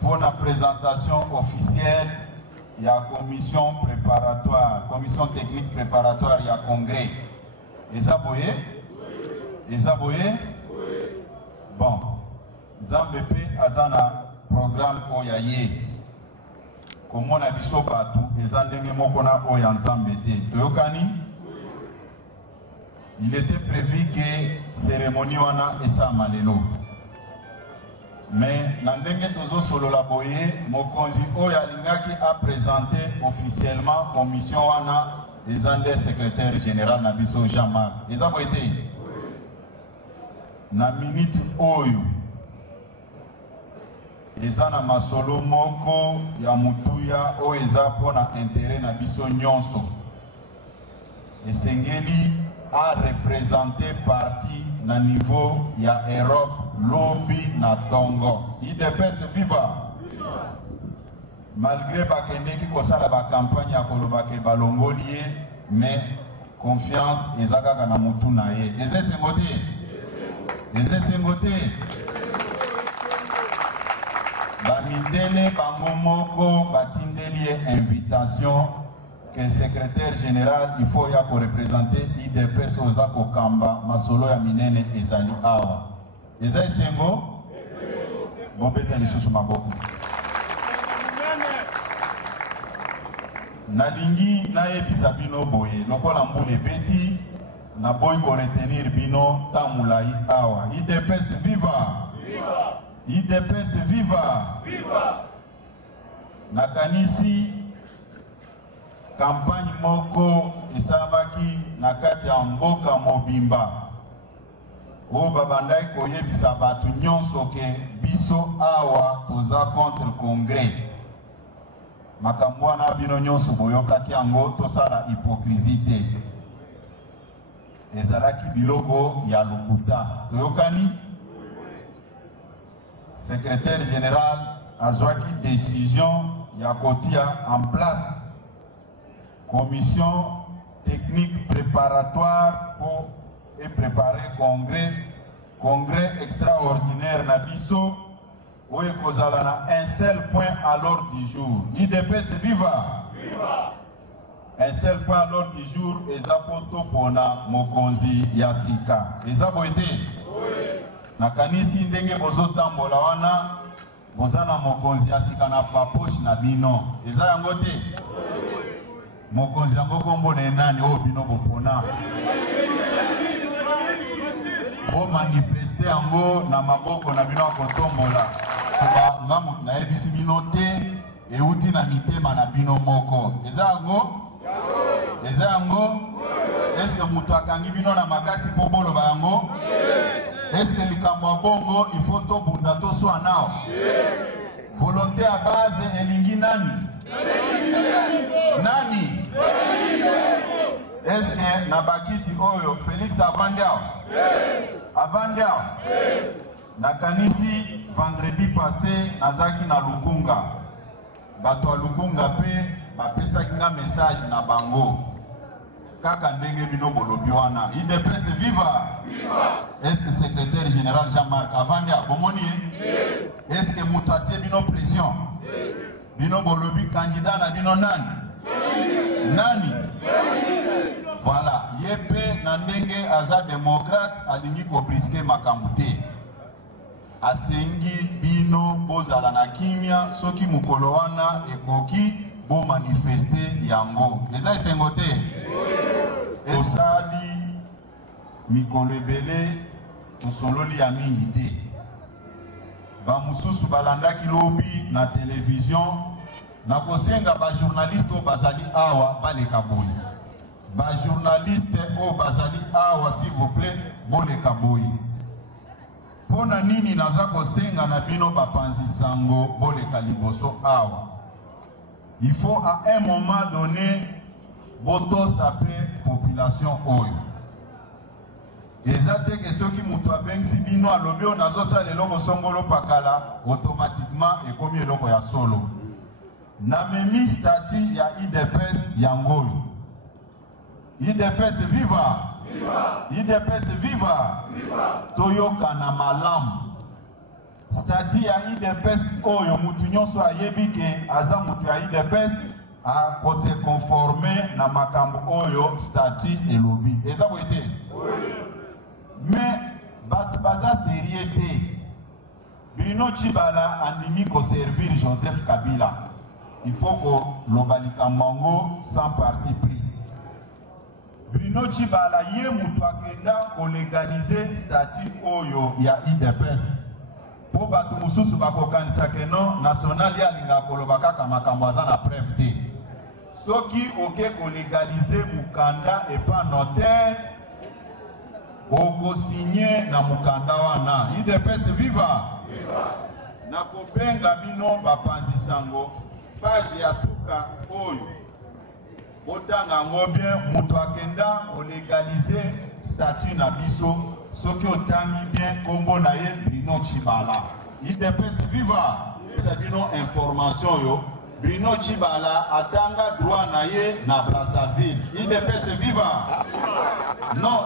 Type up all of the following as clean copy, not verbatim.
pour la présentation officielle, il y a commission préparatoire, commission technique préparatoire, il y a congrès. Les aboyés? Les aboyés? Bon. Zambépé Azana programme Oyaye. Comme on a dit sur Batou, les Andemé Mokona Oyan Zambété. Toyokani? Il était prévu que cérémonie wana esa malelo. Mais Nandenge Tozo Solo Laboye, Mokonzi Oyalingaki a présenté officiellement commission wana les Andé secrétaire général Nabiso Jean-Marc. Les aboyés? Na minute Oyo. Eza na masolo moko ya mutuya o eza pona intérêt na biso nyonso. Esengeli a représenté parti na niveau ya Europe, lobby na Tongo. IDPS viva! Malgré bakendeki kosala ba campagne ya koloba ke balongoli, mais confiance eza kaka na mutu na ye. Eze sengote? Eze sengote? Bamindele Bangomoko Batindeli invitation que le secrétaire général il faut ya pour représenter IDPS Ozako Kamba Masolo ya Minene Ezali Awa. Ezali Sengo? Bobeta lisusu maboko. Nalingi na yebisa bino boye lokola mbule beti na boy ko retenir bino tamulai awa. IDPS viva! Viva! IDPS viva! Viva! Nakanisi campagne moko esambaki na kati ya mboka mobimba. O babandai koyebisa batu nyonso ke biso awa toza contre congrès. Makambo wana bino nyonso boyokaki yango tosala hypocrisie. Ezalaki biloko ya lokuta. Toyokani? Secrétaire général azwaki décision ya kotia en place commission technique préparatoire pour préparer congrès extraordinaire na biso oye kozala na un seul point à l'ordre du jour. IDPS viva! Viva! Un seul point à l'ordre du jour eza poto pona mokonzi ya sika. Eza boyete? Oui. Nakanisi ndenge bozotambola wana bozana mokonzi ya sika na papoche na bino. Eza yango te? Oui. Mokonzi yango kombo na nani o bino bopona? Bo manifeste yango na maboko na bino akotombola. Kuba ngamu na ebisi bino te euti na mitema na bino moko. Eza yango? Eza yango? Est-ce que mutu akangi bino na makasi po boloba yango? Est-ce que likambo bongo il faut to bunda to swa nao? Volonté à base elingi nani? Nani? Est-ce que nabakiti oyo Félix Avandiao? Avandiao? Nakanisi vendredi passé nazaki na Lukunga. Bato Lukunga pe bapesaki nga message na bango. Kaka ndenge bino bolobi wana. IDPS viva! Viva! Est-ce que secrétaire général Jean-Marc Avandia bomoni? Est-ce que mutatie bino pression? Bino bolobi candidat na bino nani? Nani? Voilà. Yepe na ndenge aza démocrate alingi ko brisker makambo te. Asengi bino bozala na kimia soki mukolo wana ekoki bo manifester yango. Eza esengo te? Osali mikolo ebele tosololi ya mingi te. Ba mususu balandaki lobi na télévision na kosenga ba journaliste o bazali awa baleka boyi. Ba journaliste o bazali awa s'il vous plaît boleka boyi. Pona nini naza kosenga na bino bapanzi sango boleka liboso awa. Il faut à un moment donné boto sape population oyo. Ezate ke soki mutu abengisi bino alobi o nazosala eloko songolo pakala automatiquement ekomi eloko ya solo. Na memi stati ya IDPS yangoyo. IDPS viva! Viva! IDPS viva! Viva! Toyoka na malamu. statut ya IDPS oyo mutu nyonso ayebi ke aza mutu ya IDPS akose conforme na makambo oyo statut elobi. Eza boye te? Mais bato baza serie te. Bruno Tshibala andimi koservir Joseph Kabila. Il faut que lobalika mango sans parti pris. Bruno Tshibala ye mutu akenda kolégaliser statut oyo ya IDPS. Po bato mususu bakokanisa ke non national ya linga koloba kaka makambo aza na preuve te. Soki oke kolégaliser mukanda epa notaire oko signé na mukanda wana. IDPS viva! Na kobenga bino bapanzi sango page ya suka oyo otanga ngo bien mutu akenda kolégaliser statut na biso soki otangi bien kombo na ye Bruno Tshibala. IDPS viva! Eza bino information yo Bruno Tshibala atanga droit na ye na Brazzaville. IDPS viva! Non,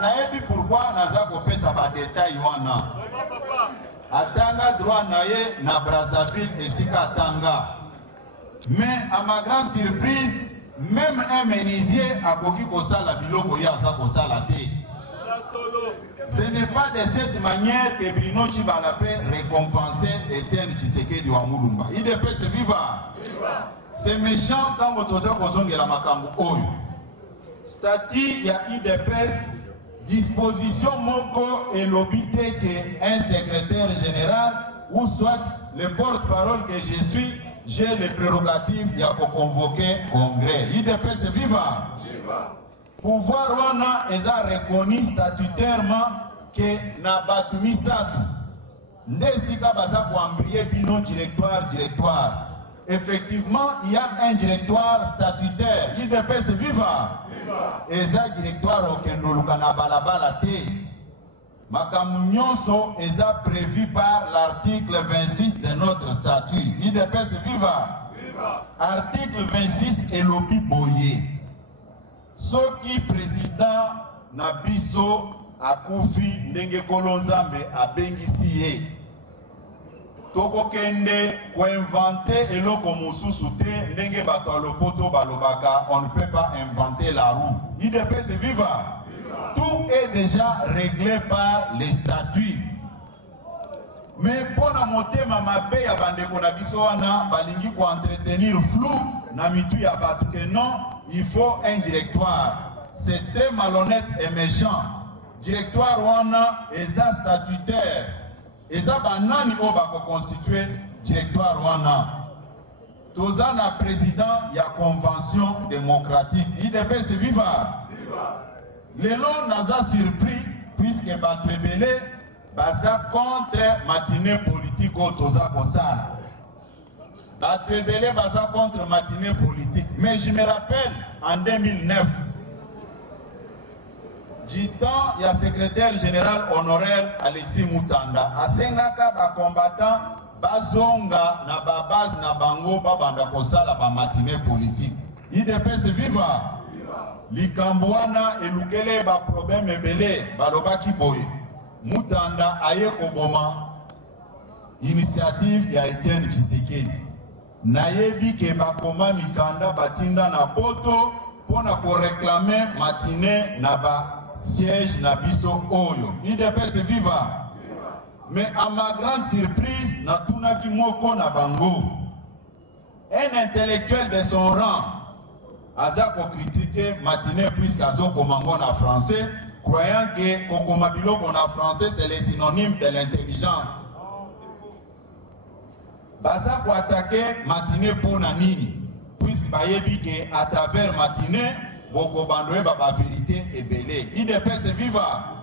nayebi pourquoi naza kopesa ba détail wana. Atanga droit na ye na Brazzaville esika atanga. Mais à ma grande surprise, même un menuisier a koki kosala biloko ya aza kosala te. Ce n'est pas de cette manière que Bruno Tshibala peut récompenser Etienne Tshisekedi wa Mulumba. IDPS viva! C'est méchant quand vous toza kozongela makambo oyo. Statut ya IDPS disposition moko elobite que un secrétaire général ou soit le porte-parole que je suis, j'ai les prérogatives de convoquer congrès. IDPS viva! Pouvoir wana eza reconnu statutairement que na batu misatu nde sika baza koambrie bino directoire. Effectivement, il y a un directoire statutaire. IDPS viva! Eza directoire okendoluka na balabala te. Makambo nyonso eza prévu par l'article 26 de notre statut. IDPS viva! Article 26 elobi boye. Soki président na biso akufi ndenge kolonzambe abengisi ye. Tokokende koinventer eloko mosusu te ndenge bato ya lopoto balobaka on ne peut pas inventer la roue. IDPS viva! Tout est déjà réglé par les statuts. Mais pour la motema mabe ya bandeko na biso wana balingi ko entretenir flou na mitu ya bato que non, il faut un directoire. C'est très malhonnête et méchant. Directoire wana eza statutaire. Eza banani o bako constituer directoire wana. Toza na président ya convention démocratique. IDPS viva! Lelo naza surpris puisque bato ebele baza contre matinée politique au toza kosala. Bato ebele baza contre matinée politique. Mais je me rappelle en 2009, du temps, il y a secrétaire général honoraire Alexis Moutanda. Asengaka ba combattant bazonga na ba base na bango ba banda kosala ba matinée politique. IDPS viva! Likambwana elukele ba problème ebele balobaki boye. Moutanda aye koboma initiative ya Etienne Tshisekedi. Nayebi ke bakoma mikanda batinda na poto pona ko réclamer matinée na ba siège na biso oyo. IDPS viva! Mais à ma grande surprise, natunaki moko na bango. Un intellectuel de son rang a critiqué matinée puisque azo komango na français, croyant que kokomabilo na français c'est le synonyme de l'intelligence. Baza ko attaquer matinée pour na nini? Puisque bayebi que à travers matinée boko bandoe ba vérité ebele. IDPS viva!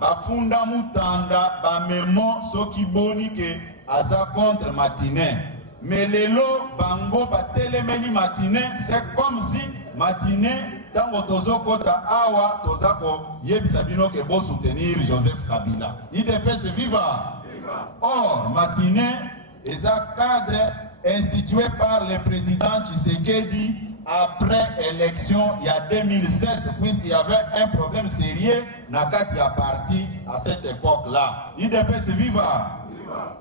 Bafunda Moutanda bamemo soki boni ke aza contre matinée. Mais lelo bango batelemeni matinée, c'est comme si matinée tango tozo kota awa tozako yebisa bino ke bo soutenir Joseph Kabila. IDPS viva! Or matinée est un cadre institué par le président Tshisekedi après élection il y a 2007, puisqu'il y avait un problème sérieux n'a qu'à parti à cette époque-là. IDPS viva!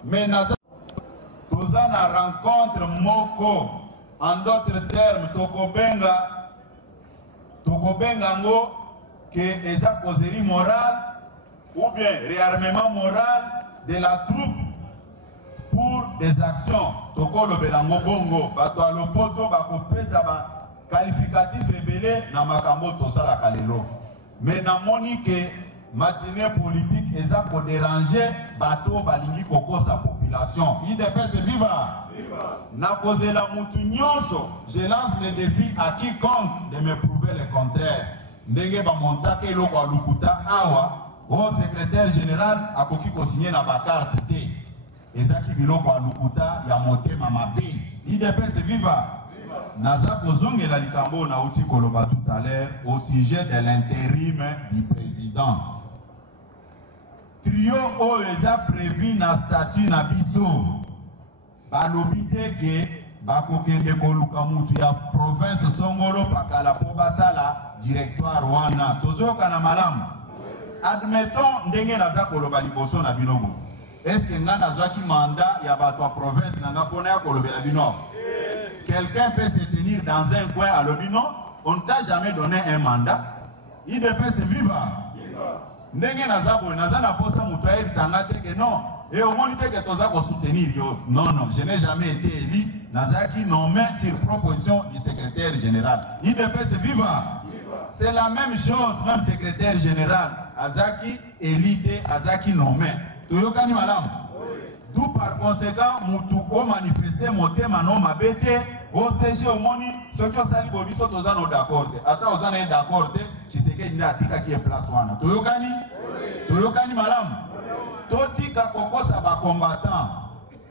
Mais nous avons rencontre moko, en d'autres termes, tokobenga ngo que eza causerie morale ou bien réarmement moral de la troupe pour des actions. Tokolo belango bongo, bato alopoto bakopesa ba qualificatif rebelle na makambo tosala kalelo. Mais namoni que matinée politique eza ko déranger bato balingi kokosa population. IDPS viva. Na posé la mutu nyonso, je lance le défi à quiconque de me prouver le contraire. Ndenge ba montake eloko alukuta awa, au secrétaire général akoki ko signer na ba carte te. Ezaki biloko alukuta ya motema mabe. IDPS viva. Naza kozongela likambo na uti koloba tout à l'heure au sujet de l'intérim du président. Trio oyo eza prévu na statut na biso. Balobi te ke bakokende koluka mutu ya province songolo pakala po basala directoire wana. Tozoyoka na malamu. Admettons ndenge naza koloba liboso na binogo. Est-ce que nga nazwaki mandat ya bato ya province na nga pona ya kolobela bino? Quelqu'un peut se tenir dans un coin à l'obino, on ne t'a jamais donné un mandat. Il peut se vivre. Ndenge nazabo, nazana posa mutuaï sangate que non. Et au moins, il que toza ko soutenir yo. Non, non, je n'ai jamais été élu. Nazaki nommé sur proposition du secrétaire général. Il peut se vivre. C'est la même chose, même secrétaire général. Azaki élité, Azaki nommé. Toyokani madame. D'où par conséquent, Moutouko manifesté motema no mabete, au CG au moni, ce qui ont sali bobiso tozano d'accord. Attends, ozana est d'accord, tu sais qu'il y a tika qui est place wana. Toyokani? Toyokani madame. Totika koko saba combattant.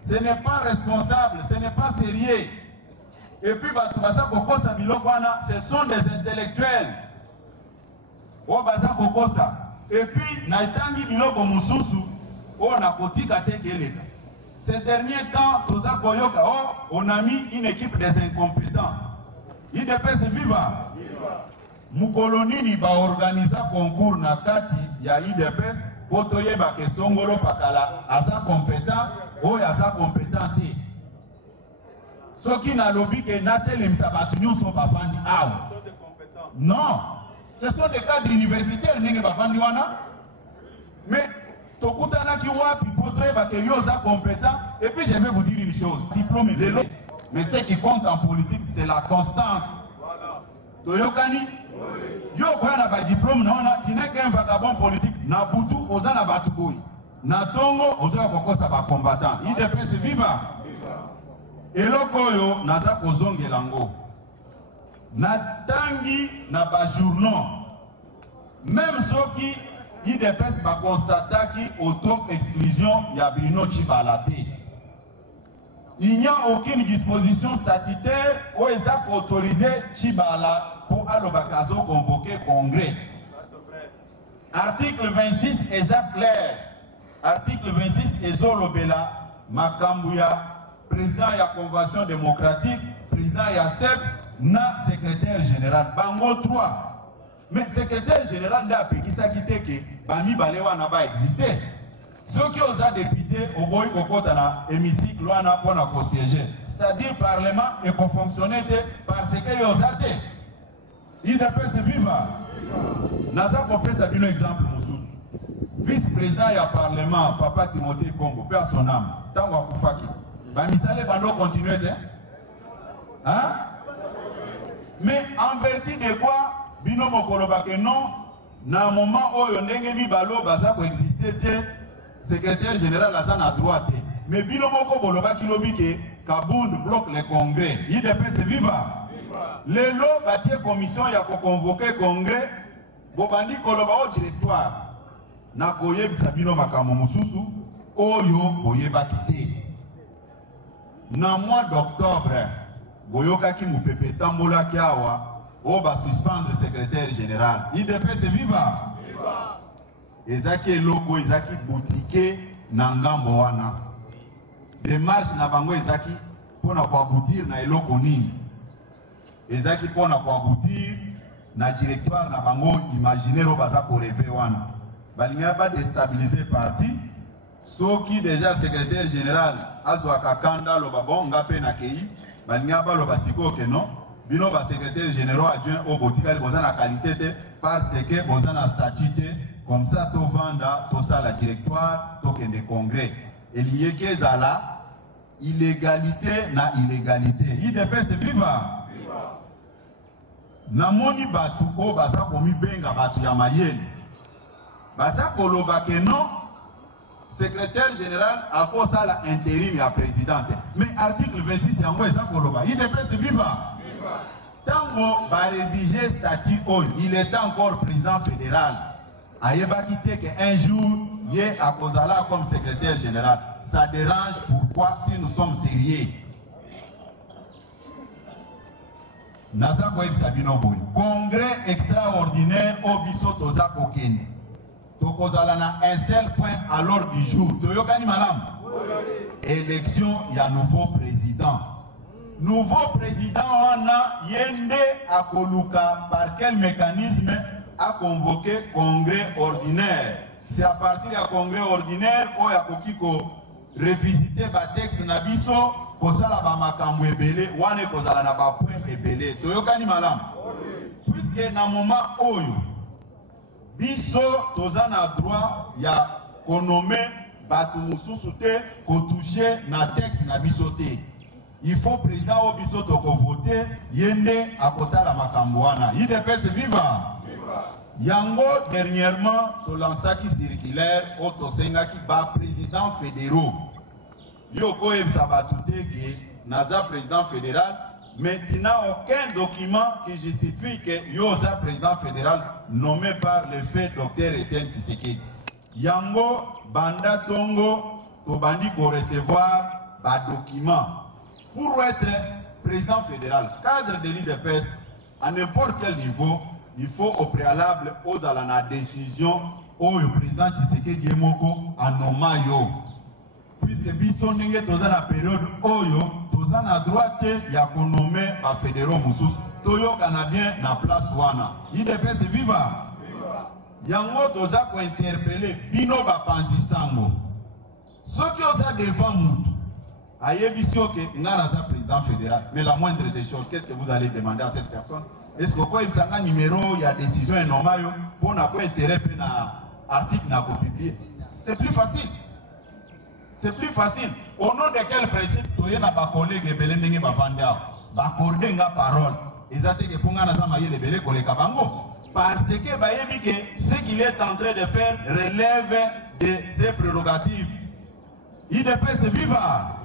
Ce n'est pas responsable, ce n'est pas sérieux. Et puis baza koko sabilo wana, ce sont des intellectuels. O baza koko sa. Et puis naitangi biloko mususu, o na kotika tekeleka. Ces derniers temps, on a mis une équipe des incompétents. IDPS viva. Mukolonini ba organisa concours na kati ya IDPS potoye ba ke songolo pakala aza compétent o aza compétent. Soki na lobi ke natelemisa batu nyonso bafandi awa. Non, ce sont des cadres universitaires nenge bafandi wana. Mais Tokutana ki wapi potoye ba ke yoza compétent. Et puis je vais vous dire une chose, diplôme et vélo. Mais ce qui compte en politique, c'est la constance. Toyokani, yo kwa na ba diplôme na ona, tu n'es qu'un vagabond politique. Na butu oza na batuboy. Na tongo oza kokosa ba combattant. IDPS viva. Eloko yo naza kozongela ngo. Na tangi na ba journaux. Même soki IDPS va constater auto-exclusion y a Bruno Chibalate. Il n'y a aucune disposition statutaire où ils ont autorisé Chibala pour Alobakazo convoquer congrès. Article 26 est clair. Article 26 est Zolobela, Makambouya, président de la Convention démocratique, président de la CEP, na secrétaire général. Bango 3. Mais le secrétaire général de la Pékisa qui était que Bami Balewa n'a pas existé. Ceux qui ont député au boy kokota na hémicycle wana pona ko siéger. C'est-à-dire parlement et qu'on fonctionnait parce que ils ont été. Il peut se vivre. Naza ko pesa bino exemple mususu. Vice-président ya parlement Papa Timothée Kombo perd son âme. Tango akufaki. Bami sale bando continuer de. Hein? Mais en vertu de quoi Bino mokoloba que non, na moment oyo ndenge mibalo baza ko exister te, secrétaire général aza na droit te. Mais bino moko boloba kilobi ke Kabound bloque le congrès. IDPS viva. Lelo batie commission ya ko convoquer congrès, bobandi koloba au directoire. Na koyebisa bino makambo mususu oyo boyebaki te. Na mois d'octobre, boyokaki mupepe tambola kiawa. On va suspendre le secrétaire général. IDPS viva. Ezaki eloko ezaki boutique na ngambo wana. Démarche na bango ezaki pona kwa aboutir na eloko nini. Ezaki pona kwa aboutir na directoire na bango imaginaire baza ko rêver wana. Balinga ba déstabiliser parti Ceux qui déjà secrétaire général azwaka kanda loba bon ngape na kei balinga ba loba siko ke non bino ba secrétaire général adjoint au botikali boza na qualité te parce que boza na statut comme ça to vanda to ça la directoire to kende congrès et lié que zala illégalité na illégalité IDPS viva namoni batu o baza komi benga batu ya mayele baza koloba ke non secrétaire général a fait ça l'intérim à présidente. Mais article 26 c'est encore ça koloba. Il est viva. Tant va rédiger statut il est encore président fédéral. Ayeba quitté qu'un jour il est à Kozala comme secrétaire général. Ça dérange pourquoi si nous sommes sérieux. Nasa Koeb Sabino Boy. Congrès extraordinaire au Bisso Toza Kokeni. Tokozalana un seul point à l'ordre du jour. Toyokani Malam. Élection, il y a nouveau président. Nouveau président, on a Yende à Koluka. Par quel mécanisme a convoqué congrès ordinaire? C'est à partir du congrès ordinaire où il y a Kokiko revisiter le texte Nabiso, Kozala Bamakambu Ebele, Wane Kozala ba point Ebele. Toyokani Malam. Puisque dans le moment où biso toza na droit ya konome batu mususu te ko toucher na texte na biso te. Il faut président o biso to ko voter yende akotala makambo wana. IDPS viva. Yango dernièrement to lancaki circulaire o to sengaki ba président fédéraux. Yo ko ebisa batu te ke naza président fédéral. Mais tu n'as aucun document qui justifie que Yosa, président fédéral, nommé par le fait Dr. Etienne Tshisekedi. Yango, Banda Tongo, Tobandi pour recevoir un document. Pour être président fédéral, cadre de l'IDPS, à n'importe quel niveau, il faut au préalable, aux la décision, au président Tshisekedi Yemoko, en nommant Yo. Puisque Bisson n'est pas dans la période Oyo, toza na droite ya konome ba fédéraux mususu toyo canadien na place wana IDPS viva yango toza ko interpeller bino ba panzisango soki oza devant mutu ayebisi oke ngana za président fédéral mais la moindre des choses qu'est-ce que vous allez demander à cette personne est-ce que quoi ibsanga numéro ya décision et normal pour na ko intérêt pe na article na ko publier c'est plus facile. C'est plus facile. Au nom de quel principe, tu as un collègue qui est accordé une parole. Ils ont dit que pour parce que ce qu'il est en train de faire relève de ses prérogatives. IDPS viva.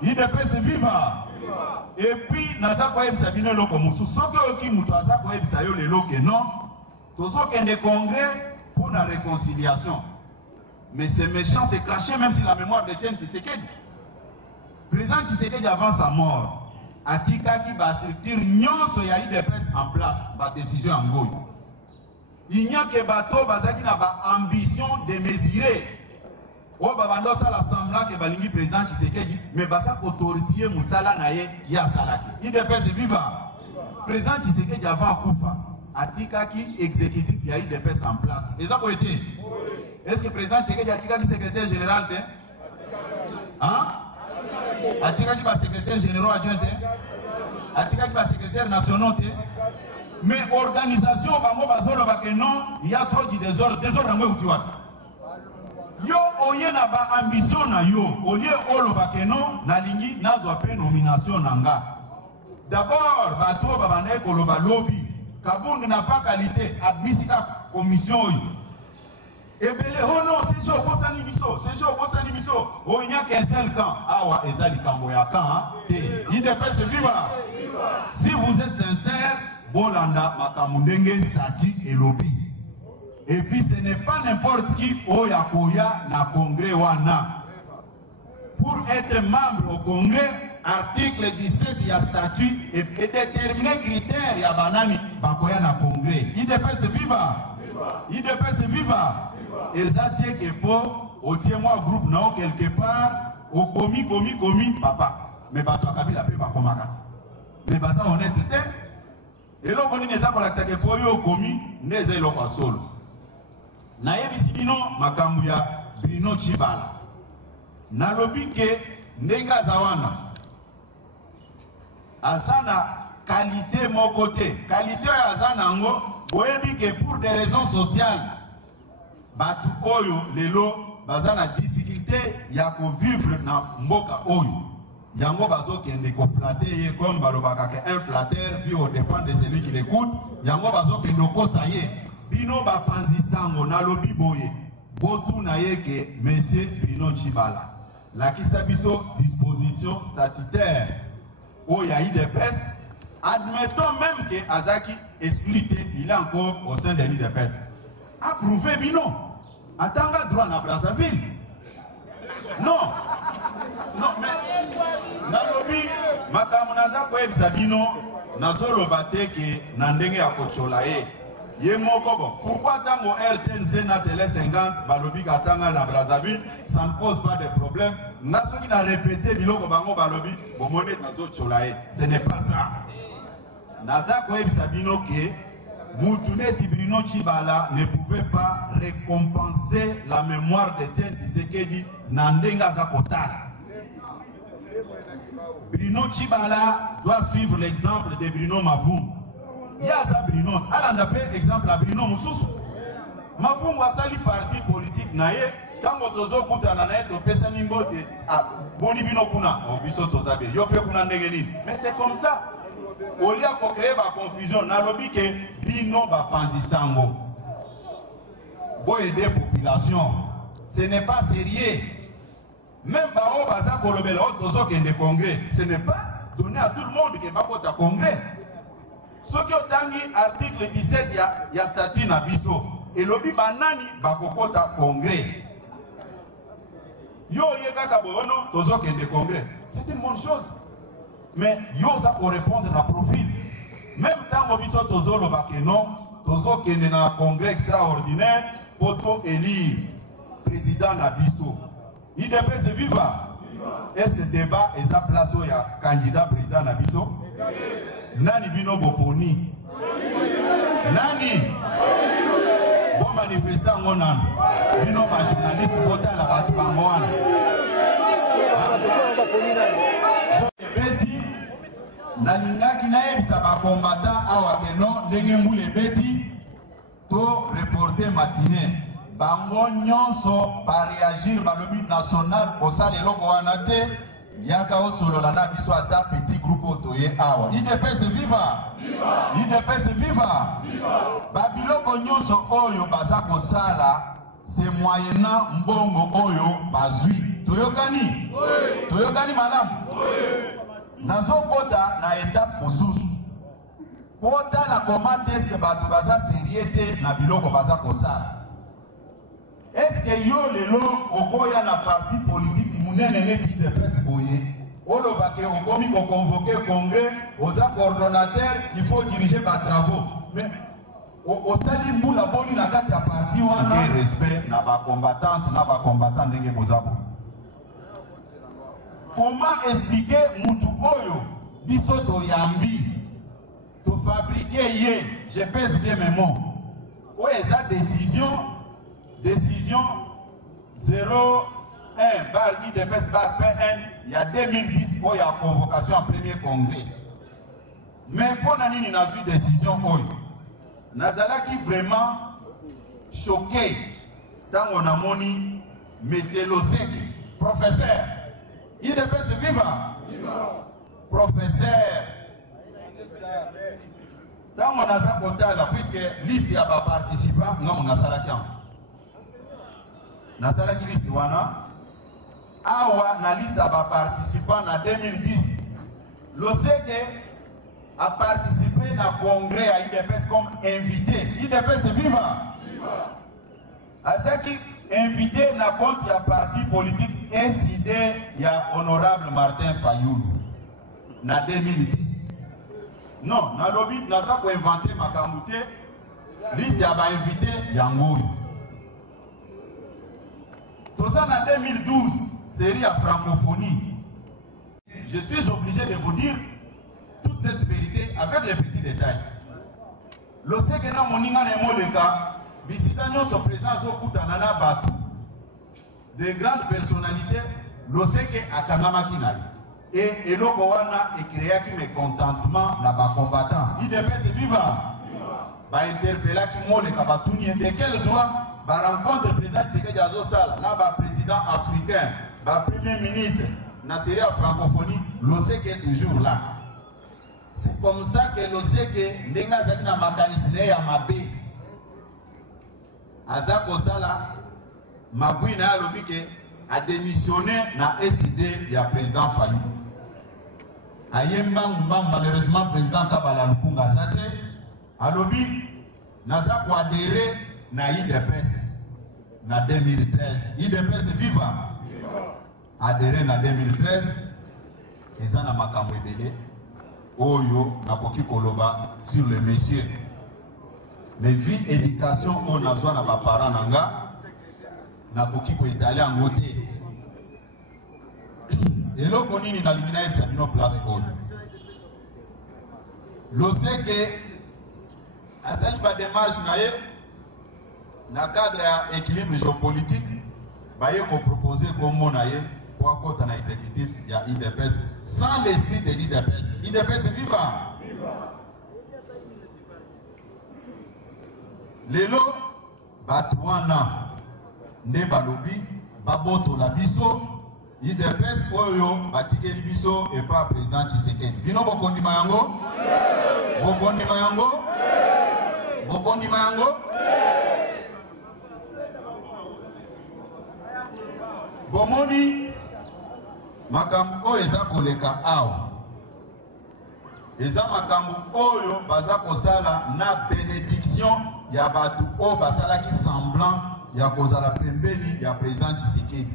IDPS viva. Et puis, Nasa Koeb Sabine Loko Moussou, ce qui nous a Koeb Sayo le Loke, non. Tout ce qui est des congrès pour la réconciliation. Mais c'est méchant, c'est craché même si la mémoire de Etienne Tshisekedi. Président Tshisekedi avant sa mort, Atika qui va structure nyonso ya IDPS en place, va décision en Goy. Il n'y a que bateau bazaki na ba ambition de mesurer. O babando ça l'assemblée que balingi président Tshisekedi, mais basa autorité musala na ye ya salaki. IDPS viva. Président Tshisekedi avant Koufa, Atika qui exécutif ya IDPS en place. Et ça quoi été? Est-ce que le président Tshisekedi a dit secrétaire général? Hein? A dit qu'il va secrétaire général adjoint? A dit qu'il va secrétaire national? Mais organisation, il y a trop de désordre. Désordre dans le monde. Yo, oye na ba ambition na yo. Oye olo bakeno na lingi na doit faire nomination nanga. D'abord, bato babane koloba lobby. Kabund n'a pas qualité. Admisika commission yo. Ebele, oh non, c'est chaud, c'est chaud, oh il n'y a qu'un seul camp. Ah ouais, et ça, il y a camp, IDPS viva. Si vous êtes sincère, Bolanda, Makamundenge, Stati et lobby. Et puis ce n'est pas n'importe qui, oh Yakoya, na congrès wana. Pour être membre au congrès, article 17, il y a statut et déterminer critères, il y a banani, Bakoya na congrès. IDPS viva. IDPS viva. Et ça c'est que pour au moi groupe non quelque part au commis papa mais pas toi kabila pe pas comme mais pas ça honnêteté et là on est ça pour la que pour yo commis neze lo kwa solo na yebi sibino makambu ya Bruno Chibala nalobi ke ndenga zawana azana qualité mon côté qualité azana ngo boyebi ke pour des raisons sociales batu oyo lelo bazana difficulté ya ko vivre na mboka oyo yango bazokende ko flatter ye comme balobaka ke un flatteur vit au dépend de celui qui l'écoute yango bazokende ko saye bino bapanzi sango nalobi boye botu na ye ke monsieur Bruno Tshibala lakisa biso disposition statutaire oyo ya IDPS admettons même que azaki expliqué il est encore au sein de l'IDPS approuvé bino atanga droit na Brazzaville non mais nalobi makambo naza koyebisa bino nazoloba te ke na ndenge ya kochola ye ye moko bon pourquoi tango RTNC na télé 50 balobi katanga na Brazzaville ça ne pose pas de problème nga soki na répété biloko bango balobi bomone nazochola ye ce n'est pas ça naza koyebisa bino ke mutu neti Bruno Tshibala ne pouvait pas récompenser la mémoire de Etienne Tshisekedi na ndenge aza kosala. Bruno Tshibala doit suivre l'exemple de Bruno Mavungu. Yaza Bruno, alanda pe exemple à Bruno Mususu. Mavungu asali parti politique na ye, tango tozo kutana na ye topesa nimbote, boni bino kuna, biso tozabe, yo pe kuna ndenge nini. Mais c'est comme ça. Au lieu de créer la confusion, nalobi ke bino bapanzi sango. Bo aider population, ce n'est pas sérieux. Même bao baza kolobela otozo kende congrès, ce n'est pas donné à tout le monde que bakota congrès. Ce qui otangi article 17 ya statut na biso, elobi banani bakokota congrès. Yo yekaka bono tozo kende congrès. C'est une bonne chose. Mais yo ça pour répondre à profil. Même tant que biso tozolo bakeno, tozo kende na congrès extraordinaire pour élire président na biso. IDPS viva. Est-ce que débat est à place où il y a candidat président na biso? Nani bino boponi? Nani? Bon manifestant ngonan. Bino ba journaliste bota la batu bangoana. Nalingaki na yebisa bakombata awa keno ndenge mbula ebeti to reporter matinée bango nyonso bareagir balobi national osala eloko wana te yaka osolola na biso ata petit groupe otoye awa IDPS viva IDPS viva babiloko nyonso oyo baza kosala se moyena mbongo oyo bazwi toyokani malamu nazokota na étape mosusu kotala koma teke bato baza seriete na biloko baza kosala eske yo lelo okoya na parti politique munene neti IDPS boye olobake okomi koconvoke congrès oza coordonnateur il faut diriger batravaux mais osali mbula boni na kati ya parti wana respect na bacombattante na bacombattant ndenge bozabo. Comment expliquer mutu oyo biso toyambi to fabriquer ye je pèse bien mes mots ou eza décision 01 bar IDPS bar PN il y a 2010 oyo ya convocation en premier congrès mais pour nini nazwi décision oyo nazalaki vraiment choqué tango namoni monsieur Loseki professeur IDPS viva professeur tango naza kotala puisque liste ya baparticipant ngamo nasalaki liste wana awa na liste ya baparticipant na 2010 Loseke a participé na congrès à IDPS comme invité IDPS viva azaki invité na compte ya parti politique SID ya honorable Martin Fayoulou na 2010 non na lobby naza ko inventer makambo te liste ya ba invité yango toza na 2012 série ya francophonie je suis obligé de vous dire toute cette vérité avec les petits détails loseke na moninga na moleka bisika nyonso présence okutana na bato de grandes personnalités loseke akangama kinali et eloko wana ekreaki mécontentement na ba combattant IDPS viva ba interpellaki moleka batuni de quel droit ba rencontre président Tshisekedi azosala na ba président africain ba premier ministre na série ya francophonie loseke est toujours là. C'est comme ça que loseke ndenge azaki na makanisi ya mabe aza kosala mabwi na alobi ke a démissionné na SID ya président Faye ayembangu malheureusement président Kabala Lukunga azate alobi naza ko adhéré na IDPS na 2013 IDPS viva adhéré na 2013 eza na makambo ebele oyo nakoki koloba sur le monsieur les vie éducation on nazwa na ba parents nanga nakoki ko étaler yango te eloko nini nalingi nayebisa bino place oyo loseke asali badémarche na ye na cadre ya équilibre géopolitique baye kopropose kombo na ye po akota na exécutif ya IDPS sans l'esprit de l'IDPS. IDPS viva lelo bato wana nde balobi babotola biso IDPS oyo batikeli biso epa président Tshisekedi bino bokondima yango bokondima yango bokondima yango bomoni makambo oyo eza koleka awa eza makambo oyo baza kosala na bénédiction ya bato oyo basalaki semblant ya kozala pembeni ya président Tshisekedi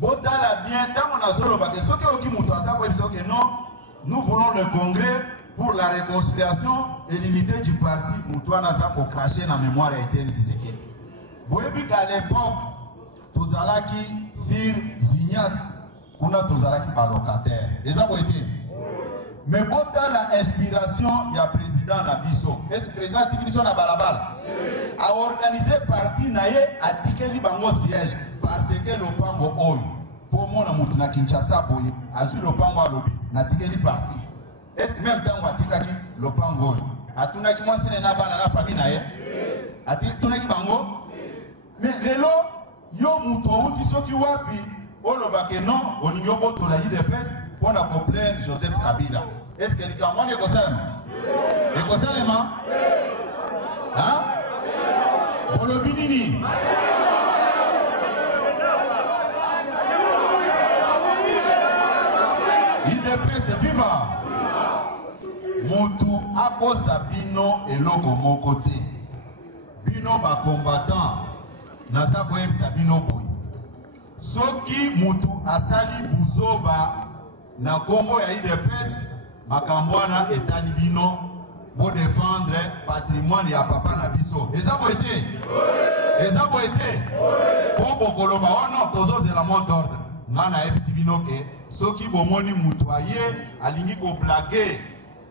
botala bien ntango nazoloba ke soki oki moto aza koyebisa ke non nous voulons le congrès pour la réconciliation et l'unité du parti moto wana aza kokrache na mémoire ya Etienne Tshisekedi boyebi ka l'époque tozalaki sur Zignat kuna tozalaki balocataire eza boyete mais botala inspiration ya président na biso est-ce président atiki biso na balabala a organisé parti na ye atikeli bango siège parce que lopango oyo po mona mutu na Kinshasa boye azwi lopango alobi natikeli parti est même ntango atikaki lopango oyo atunaki mwasine na bana na famille na ye atunaki bango mais lelo yo mutu outi soki wapi olobake non olingi obotola IDPS mpona koplaindre Joseph Kabila est-ce que likambo wana ekosalema bolobi nini IDPS viva mutu akosa bino eloko moko te bino bakombatant naza koyebisa bino boye soki mutu asali buzoba na kombo ya IDPS makambo wana etali bino bo défendre patrimoine ya papa na biso eza boye te eza boye te po bokoloba wana tozozela mot d'ordre nga nayebisi bino ke soki bomoni mutu aye alingi koblage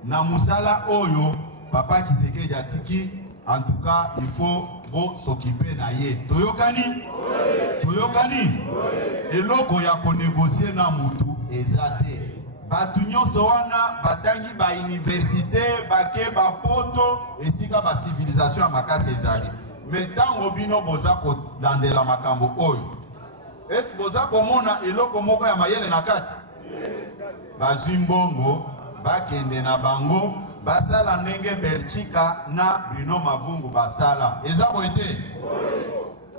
na musala oyo papa Tshisekedi atiki en tout cas il faut s'occuper na ye toyokani toyokani eloko ya konegocie na mutu eza te bato nyonso wana batangi bauniversité bake bapoto esika basivilization ya makasi ezali me ntango bino boza kolandela makambo oyo esi boza komona eloko moko ya mayele na kati bazwi mbongo bakende na bango basala ndenge Belchika na Bruno Mabungu basala eza boye te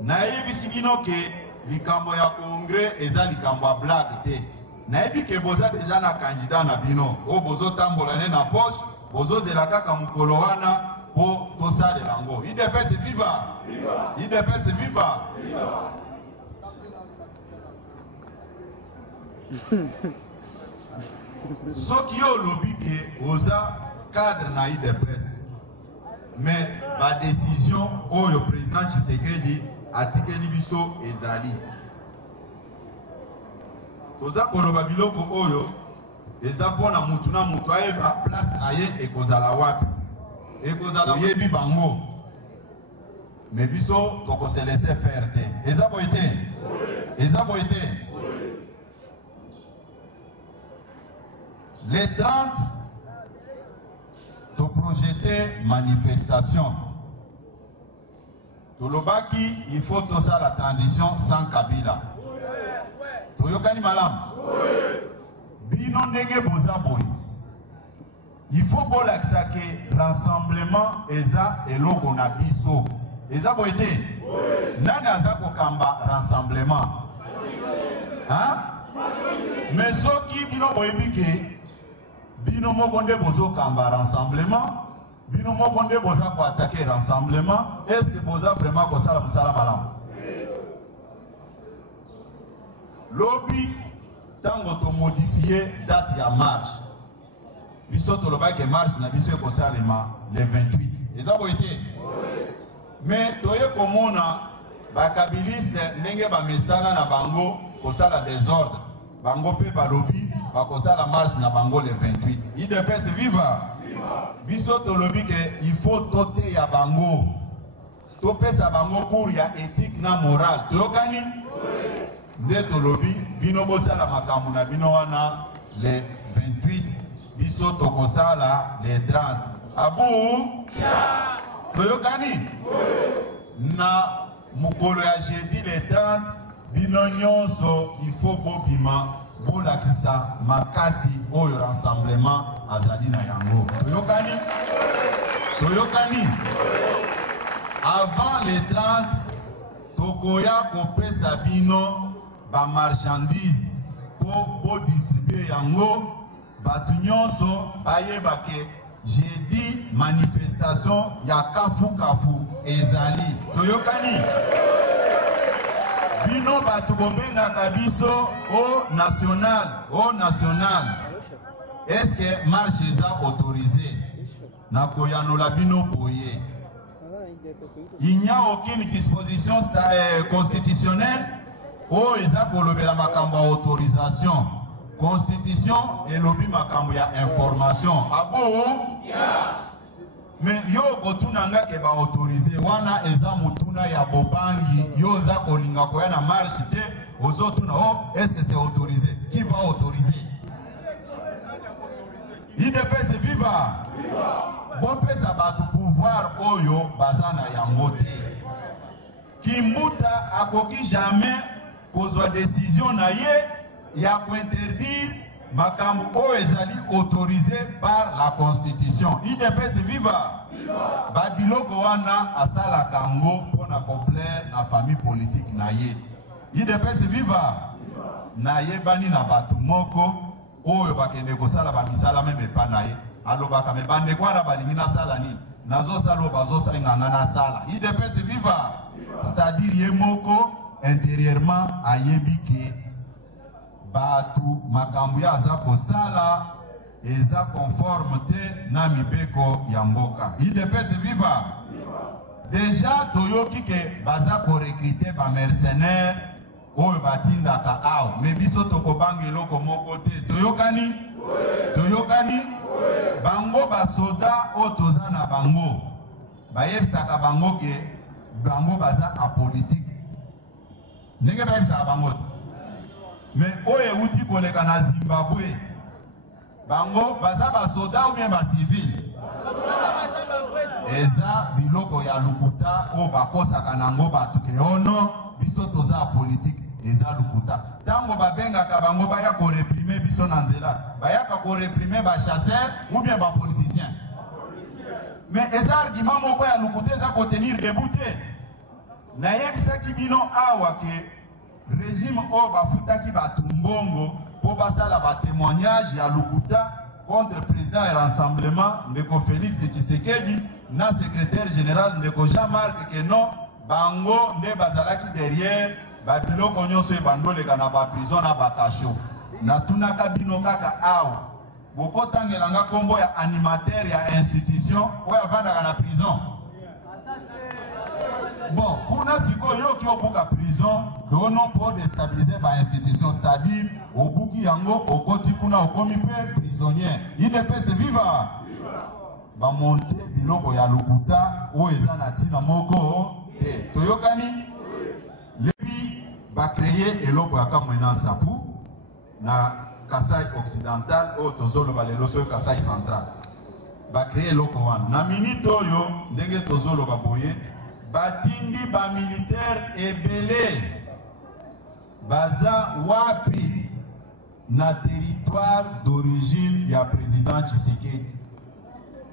nayebisi bino ke likambo ya kongre eza likambo ya blague te nayebi ke boza deja na kandida na bino oyo bozotambola ne na poche bozozela kaka mokolo wana po tosalela yango IDPS viva IDPS viva soki yo olobi ke oza cadre na IDPS mais badécision oyo président Tshisekedi atikeli biso ezali toza koloba biloko oyo eza mpona mutu na mutu ayeba place na ye ekozala wapi ekozala oyebi bango mais biso tokose laisser faire te eza boye te eza boye te Les 30, de projeter manifestation. Tolobaki, il faut tout ça la transition sans Kabila. Toyokani malam. Bino ndenge boza boy. Il faut que rassemblement eza eloko na biso. Eza boyete. Nani azako kamba rassemblement. Hein? Mais soki bino boyebike bino mokonde bozo kamba rassemblement. Bino mokonde boza ko attaquer rassemblement. Est-ce que boza vraiment ko sala musala malam? Lobby tango to modifier date ya marche. Biso to loba ke marche na biso ko salema le 28. Eza boyete. Mais toye komona ba kabiliste ndenge ba mesana na bango ko sala désordre. Bango pe ba lobby ba ko sala marche na bango le 28. IDPS viva. Biso to lobi ke il faut toter ya bango. To pesa bango cours ya éthique na morale. Tokani? Nde to lobi bino bosala makambo na bino wana le 28. Biso to kosala le 30. Abu? Ya. Toyokani? Na mukolo ya jeudi le 30 bino nyonso il faut bobima bolakisa makasi oyo rassemblement azali na yango. Toyokani? Toyokani? Avant les 30, tokoya kopesa bino ba marchandise po distribuer yango batu nyonso bayeba ke jeudi manifestation ya kafu ezali. Toyokani? Bino batu bobengaka biso au national. Est-ce que marche eza autorisé? Na koyanola bino boye. Il n'y a aucune disposition constitutionnelle ou eza kolobela makambo ya autorisation. Constitution et lobby makambo ya information. Abo? Yeah. Mais yo kotuna nga ke ba autorisé wana eza mutuna ya bobangi yo za kolinga koya na marche te ozotuna oh est-ce que c'est autorisé? Qui va autoriser? IDPS viva. Bon pesa batu pouvoir oyo bazana yango te. Kimbuta akoki jamais kozwa décision na ye ya ko interdire makambo oyo ezali autorisé par la constitution. IDPS viva. Babiloko wana asala kango pona complaire na famille politique na ye. IDPS viva. Na ye bani na batu moko oyo bakende kosala bamisala meme pa na ye. Alobaka me bande kwa na balingi na sala ni. Nazo salo bazo salinga na sala. IDPS viva. C'est-à-dire ye moko intérieurement ayebi ke batu makambo ya aza kosala eza conforme te na mibeko ya mboka. IDPS viva. Déjà toyoki ke baza ko recruter ba mercenaires oyo batindaka aw. Me biso tokobanga eloko moko te. Toyokani? Toyokani? Bango basoda o toza na bango. Bayebisaka bango ke bango baza apolitique. Ndenge bayebisaka bango te. Mais oye uti koleka na Zimbabwe. Bango baza basoda ou bien ba civil. Eza biloko ya lukuta o bakosaka nango batu ke ono biso toza politique eza lukuta. Tango babengaka bango baya ko réprimer biso na nzela. Bayaka ko réprimer ba chasseur ou bien ba politicien. Mais eza argument moko ya lukuta eza ko tenir debout te. Na yebisaki bino awa ke régime o bafutaki batu mbongo po basala ba témoignage ya lukuta contre président et rassemblement ndeko Félix Tshisekedi na secrétaire général ndeko Jean-Marc que non bango nde bazalaki derrière ba biloko nyonso ebandoleka na ba prison na ba kasho. Na tunaka bino kaka awa bokotangelanga kombo ya animateur ya institution oyo avandaka na prison. Bon, kuna siko yo ki obuka prison dono pour déstabiliser ba institution, c'est-à-dire obuki yango okoti kuna okomi pe prisonnier. IDPS viva. Ba monter biloko ya lukuta o eza na tina moko te. Toyokani? Lebi ba créer eloko ya kamwena sapu na Kasai occidental ou tozolo balelo so Kasai central. Ba créer loko wana. Na minute oyo ndenge tozolo baboye batindi ba militaire ebele baza wapi na territoire d'origine ya président Tshisekedi.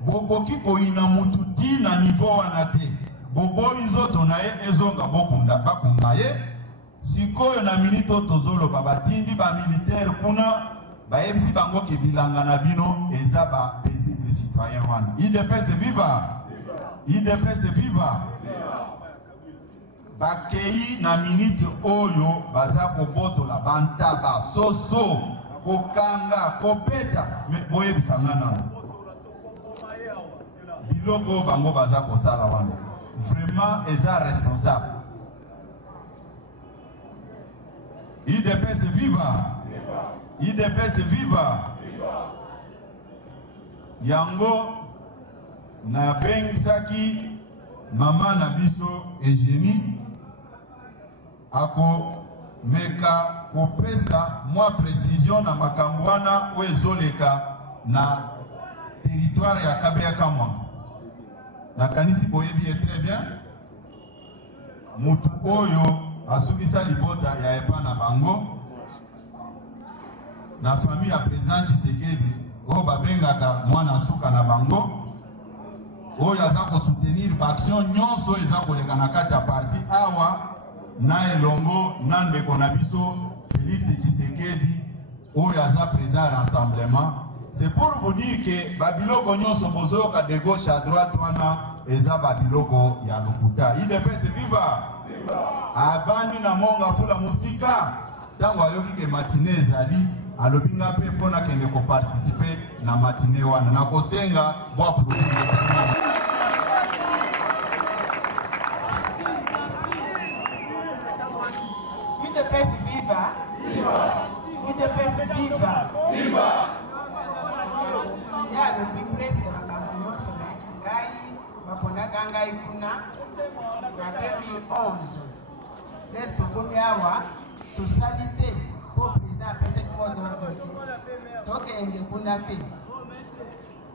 Boboki koina mutu di na niveau wana te. Bobo izoto na ye ezonga bokunda bakunda ye. Sikoyo na minito tozolo batindi ba militaire kuna bayebisi bango ke bilanga na bino eza ba paisible citoyen wana. IDPS viva! IDPS viva! Bakei na minute oyo baza kobotola bantaba soso kokanga kopeta me boyebisa ngana biloko bango baza kosala wana vraiment eza responsable. IDPS viva! IDPS viva! Yango na bengisaki mama na biso Eugénie ako meka kopesa mwa précision na makambo wana oyo ezoleka na territoire ya Kabeya Kamwa. Nakanisi boyebi ye très bien mutu oyo asukisa libota ya epa na bango na famille ya président Tshisekedi oyo babengaka mwana suka na bango oyo aza kosoutenir baaction nyonso eza koleka na kati ya parti awa na elongo na ndeko na biso Félix Tshisekedi oyo aza président ya rassemblement. C'est pour vous dire que babiloko nyonso bozoyoka de gauche à droite wana eza babiloko ya lokuta. IDPS viva! Abandi na monga fula musika tango ayoki ke matine ezali alobinga pe mpona kende koparticipe na matine wana na kosenga bwa IDPS viva! IDPS viva! Viva! Ya lobi presi makambo nyonso na ngai baponaka ngai kuna na 2011 lelo tokomi awa tosali te po président apesaki mot d'ordre te tokende kuna te.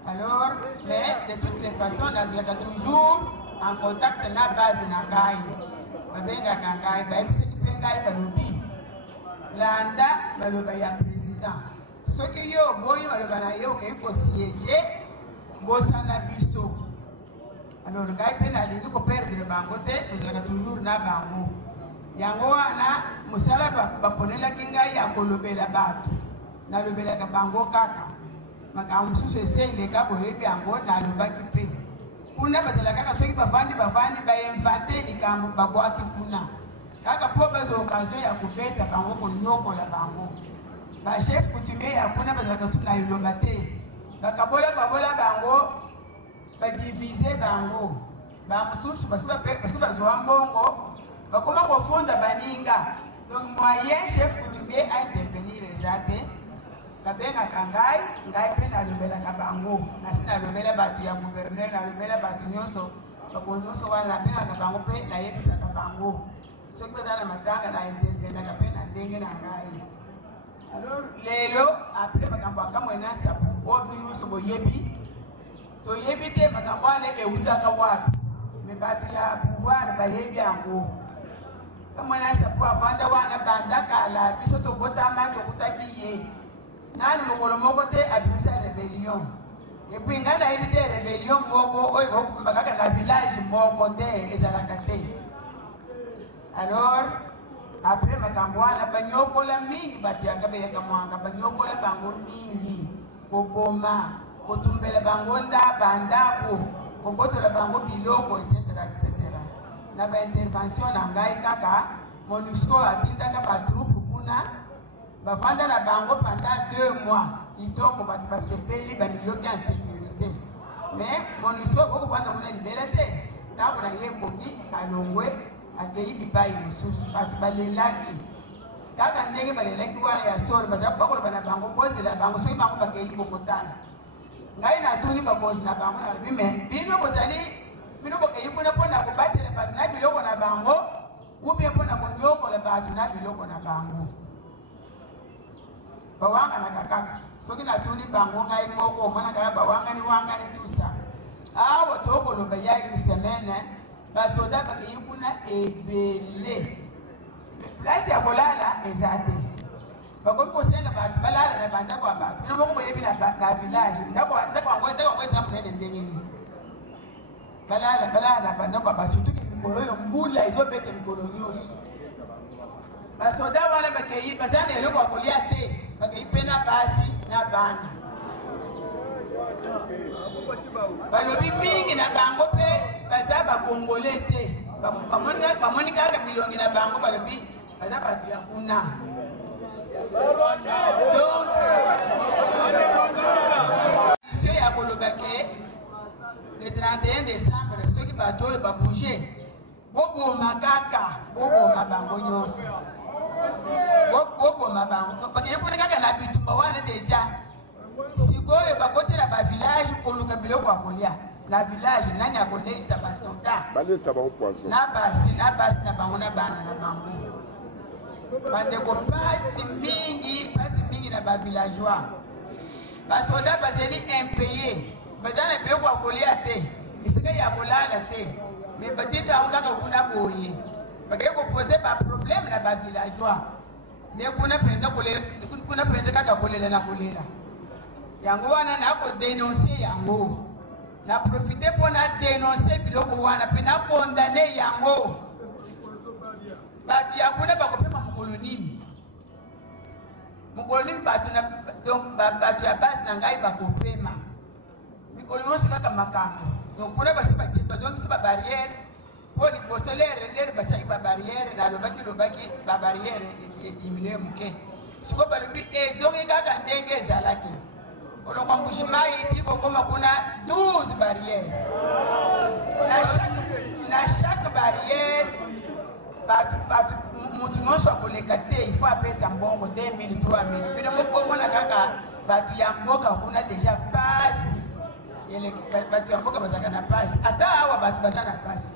Alors mais de toutes les façons nazalaka toujours en contact na base na ngai babengaka ngai bayebisaki mpe ngai balobi landa baloba ya président soki yo boyi baloba na yo okei kosiege bosala biso. Alors ngai mpe nalingi koperdre bango te tozalaka toujours na bango yango wana mosala baponelaki ngai ya kolobela bato nalobelaka bango kaka makambo mosusu eseleka boyebi yango nalobaki mpe kuna bazala kaka soki bavandi bainvente likambo babwaki kuna kaka mpo bazwa occasion ya kobeta bango konyokola bango. Bachef coutumier ya kuna bazalaka suki na yoloba te bakabola bango badivise bango bamosusu basi bazwa mbongo bakoma kofunda baninga. Donc moyen chef coutumier a intervenir eza te babengaka ngai mpe nalobelaka bango nasi nalobela bato ya gouverneur nalobela bato nyonso bakonzi nyonso wana nabengaka bango mpe nayebisaka bango soki baza na matanga na intervenaka mpe na ndenge na ngai. Alors lelo après makambo akamwe na sapu obi nyonso boyebi toyebi te makambo wana eutaka wapi me bato ya pouvoir bayebi yango kamwe na sapu avanda wana bandakala biso tobotama tokutaki ye nani mokolo moko te abimisa rebellion epuis ngai nayebi te rebellion moko oyo kokumba kaka na village moko te ezalaka te. Alors après makambo wana banyokola mingi bato ya Kabeya Kamwanga banyokola bango mingi koboma kotumbela bango ndako kobotola bango biloko etc. Na baintervention na ngai kaka MONUSCO atindaka batroupe kuna bavanda na bango pendant 2 mois kitoko bato basepeli bamilioki ya sécurité. Mais MONUSCO okobanda kuna libela te ntango na ye koki alongwe akei bipai mosusu bato balelaki kaka ndenge balelaki wana ya solo bakoloba na bango bozela bango soki bango bakei kokotana. Ngai natuni bakonzi na bango nalobi me bino bozali bino bokei kuna mpona kobatela bato na biloko na bango ubie mpona konyokola bato na biloko na bango. bawanga na kakaka soki na tuni bango ngai moko mwana kaka bawanga ni tout ça awo tokoloba ya une semaine basoda bakei kuna ebele place ya kolala eza te bakoki kosenga bato balala na bandako ya bato bino moko boyebi na village ndako yango eza monene ndenge nini balala na bandako ya bato surtout mikolo oyo mbula ezobeta mikolo nyonso basoda wana bakei baza na eloko ya kolia te bakei mpe na basi na bana balobi mingi na bango mpe baza bakongole te bamoni kaka bilongi na bango balobi baza bato ya kuna donc sio ya koloba ke le 31 décembre soki bato oyo babouge boboma kaka boboma bango nyonso boboma bango bakei kuna kaka na bitumba wana deja sikoyo bakotela bavillage koluka biloko ya kolia na village nani akolesa basoda na basi na bango na bana na bango bandeko pasi mingi na bavillageois basoda bazali impayé baza na biloko ya kolia te esika ya kolala te me batita yango kaka kuna boye bakei kopose baproblème na bavillageois nde kuna mpenza kaka kolela na kolela yango wana nakodenonse yango na profite mpo na denonse biloko wana mpe na kondane yango bato ya kuna bakopema mokolo nini bato ya base na ngai bakopema mikolo nyonso kaka makambo donc kuna basi bazongisi babarrière mpo liboso lere batiaki babarrière nalobaki babarrière ediminue moke siko balobi ezongi kaka ndenge ezalaki olongwa mbushimai iti kokoma kuna 12 barrières na chaque barrière bato mutu nyonso akoleka te il faut apesa mbongo 2000 3000 bino mokomona kaka bato ya mboka kuna deja pasi bato ya mboka bazalaka na pasi ata awa bato baza na pasi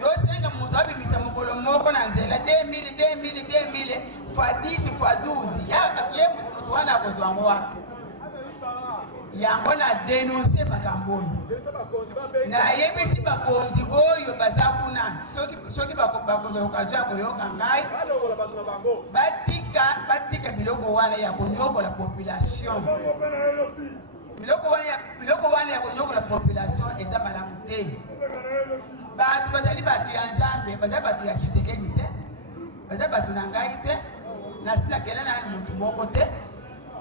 yosenga mutu abimisa mokolo moko na nzela 2000 fois 10 fois 12 ye mutu wana akozwa yango wana yango na denonse makambo oyo nayebisi bakonzi oyo baza kuna soki bakozwa okazo ya koyoka ngai batika biloko wana ya konyokola population biloko wana ya konyokola population eza malamu te bato bazali bato ya nzambe baza bato ya Tshisekedi te baza bato na ngai te nasinakela na mutu moko te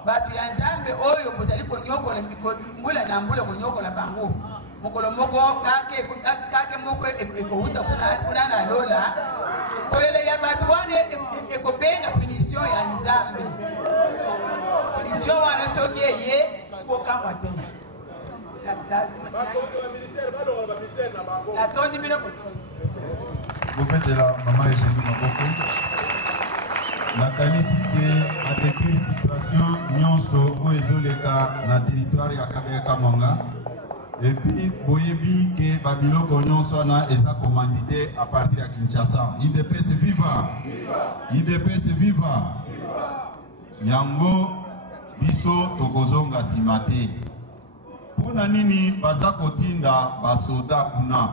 bato ya nzambe oyo bozali konyokola mbula na mbula konyokola bango mokolo moko kake moko ekouta kuna na lola kolela ya bato wana ekobenga punition ya nzambe punition wana soki eye kokamwa te natondi bino bopetela mama Eugénie Maboko nakanisi ke adécrit situation nyonso oyo ezoleka na territoire ya Kabeka Mwanga epuis boyebi ke babiloko nyonso wana eza commandité à partir ya Kinshasa. UDPS viva! UDPS viva! Yango biso tokozonga nsima te. Mpona nini baza kotinda basoda kuna?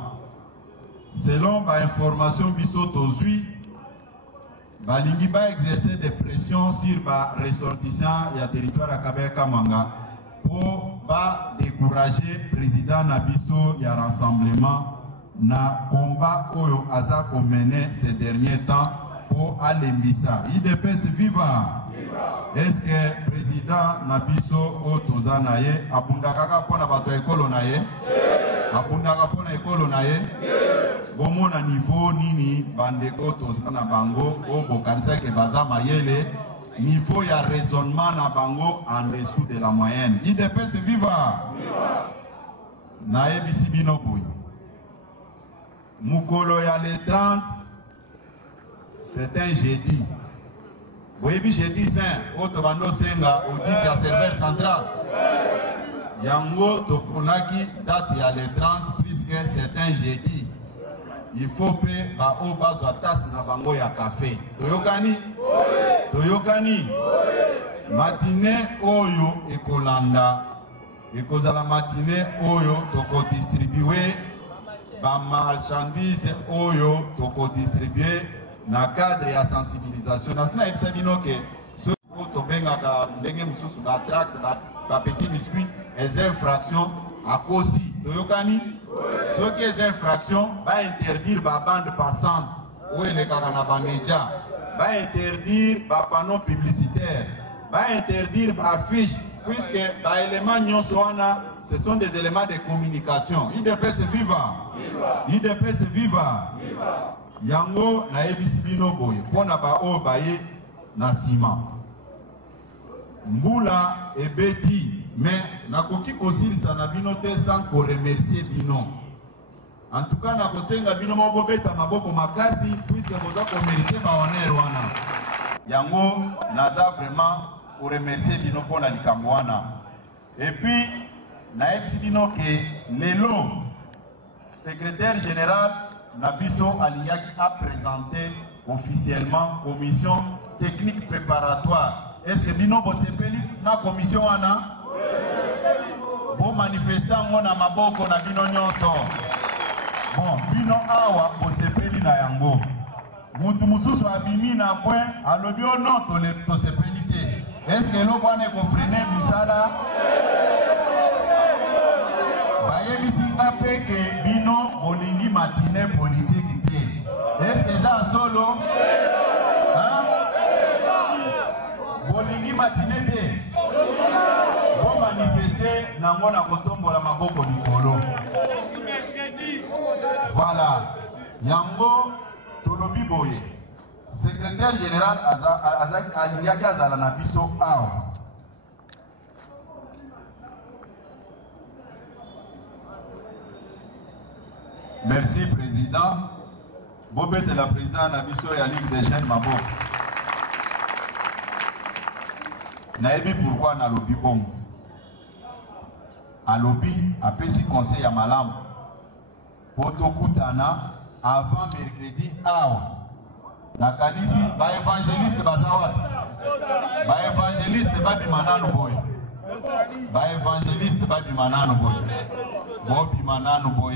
Selon bainformation biso tozwi balingi exercer des pressions sur ba ressortissants ya territoire ya Kabeka Mwanga pour décourager président na biso ya rassemblement na combat oyo aza komene ces derniers temps pour alembisa. UDPS viva! Est-ce que président na biso o toza na ye abundaka kaka mpona bato ya ekolo na ye? Abundaka mpona ekolo na ye? Bomona niveau nini bandeko toza na bango o bokanisaki baza mayele niveau ya raisonnement na bango en dessous de la moyenne. UDPS viva! Na ebisi bino boye mukolo ya le 30 c'est un jeudi. Boyebi jeudi saint oto bando senga audit ya serveur central yango toponaki date ya le 30 puisque c'est un jeudi. Il faut pe ba o bazwa tasse na bango ya café. Toyokani? Toyokani? matinée oyo ekolanda ekozala matinée oyo toko distribuer ba marchandise oyo toko distribuer na cadre ya sensibilisation na sina ebisa bino ke so tobengaka ndenge mosusu ba tract ba petit biscuit les infractions akosi toyokani soki les infractions ba interdire ba bande passante oyo elekaka na ba média ba interdire ba panneau publicitaire ba interdire ba affiche puisque ba éléments nyonso wana ce sont des éléments de communication. IDPS viva. IDPS viva. Yango na ebisi bino boye pona ba o baye na sima. Mbula ebeti mais nakoki kosilisa na bino te sans ko remercier bino. En tout cas nakosenga bino moko beta maboko makasi puisque boza ko mériter ba honneur wana. Yango naza vraiment ko remercier bino pona likambo wana. Et puis na ebisi bino ke lelo secrétaire général Nabiso Aliaki a présenté officiellement commission technique préparatoire. Est-ce que bino bosepeli na commission wana? Bon manifestant na maboko na bino nyonso. Bon, bino awa bosepeli na yango. Mutu mususu abimi na kwe alobi ono tosepeli te. Est-ce que lo bwana ko freiner musala? Bayebisinga peke bino bolingi matinée politique te. Est-ce que ça solo? Hein? Bolingi matinée te. Bon manifester nango na kotombola maboko likolo. Voilà. Yango tolobi boye. Secrétaire général Aliaki azala na biso awa. Merci président. Bobet est la présidente Nabiso et la Ligue des jeunes Mabok. Naebi pourquoi na lobby bon. A lobby a pesi conseil à Malam. Potokutana avant mercredi awa. Na kanisi ba évangéliste bazawat. Ba évangéliste ba bimanano boy. Ba évangéliste ba bimanano boy. Bobi manano boy.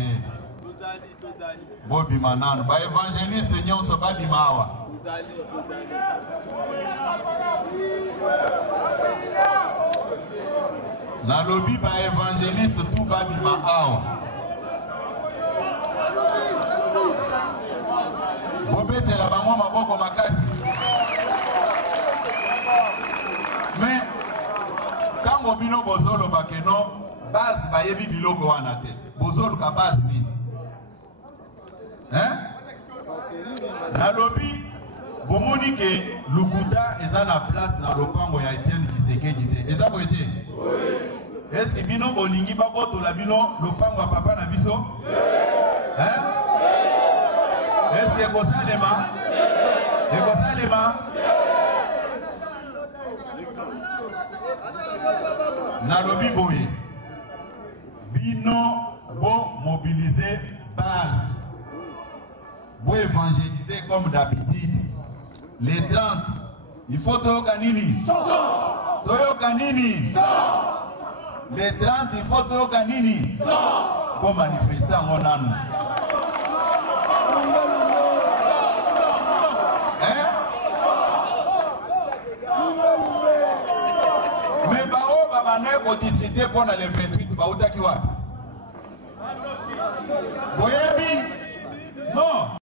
Bobi manano ba évangéliste nyonso ba bimawa. Na lobby ba évangéliste tout ba bimawa. Bobete la bango maboko makasi. Mais quand bino bozolo bakeno base bayebi biloko wana te. Bozolo ka base ni. Hein? Na lobby bomoni ke Lukuta eza na place na lopango ya Etienne Tshisekedi te. Eza boye te? Oui. Est-ce que bino bolingi ba boto la bino lopango ya papa na biso? Hein? Est-ce que Gosalema? Et Gosalema? Na lobby boye. Bino bon mobiliser base. Vous évangéliser comme d'habitude. Les 30, il faut Toyoka Nini. Toyoka Nini. Les 30, il faut Toyoka Nini. Pour manifester en Onanu. Hein? Mais Bao Babane pour discuter pour le 28 Baoutaki Wap.